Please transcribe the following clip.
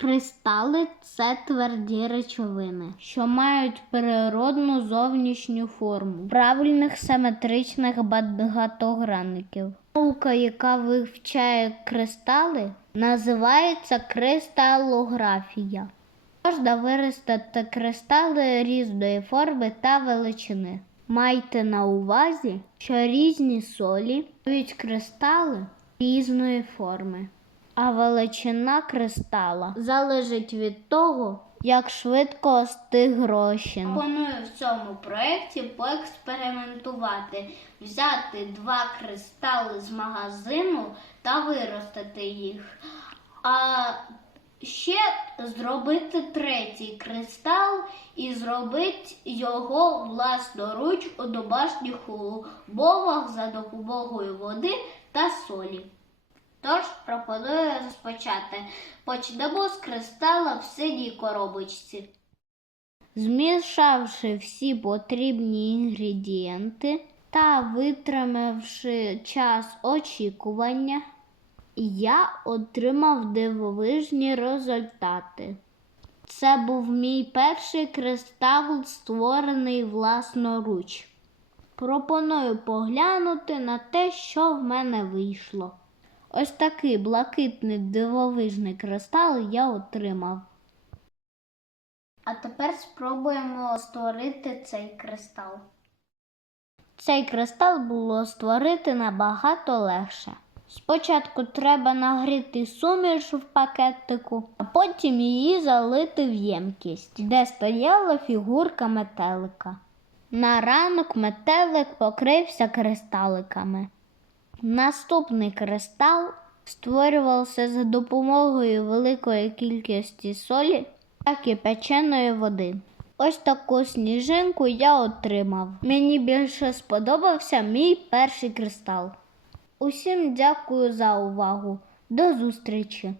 Кристали це тверді речовини, що мають природну зовнішню форму правильних симетричних багатогранників. Наука, яка вивчає кристали, називається кристалографія. Можна виростити кристали різної форми та величини. Майте на увазі, що різні солі дають кристали різної форми, а величина кристала залежить від того, як швидко остиг розчин. Пропоную в цьому проєкті поекспериментувати, взяти два кристали з магазину та виростити їх. А ще зробити третій кристал і зробити його власноруч у домашніх умовах за допомогою води та солі. Тож пропоную розпочати. Почнемо з кристала в синій коробочці. Змішавши всі потрібні інгредієнти та витримавши час очікування, я отримав дивовижні результати. Це був мій перший кристал, створений власноруч. Пропоную поглянути на те, що в мене вийшло. Ось такий блакитний дивовижний кристал я отримав. А тепер спробуємо створити цей кристал. Цей кристал було створити набагато легше. Спочатку треба нагріти суміш в пакетику, а потім її залити в ємкість, де стояла фігурка метелика. На ранок метелик покрився кристаликами. Наступний кристал створювався за допомогою великої кількості солі та кипяченої води. Ось таку сніжинку я отримав. Мені більше сподобався мій перший кристал. Усім дякую за увагу. До зустрічі!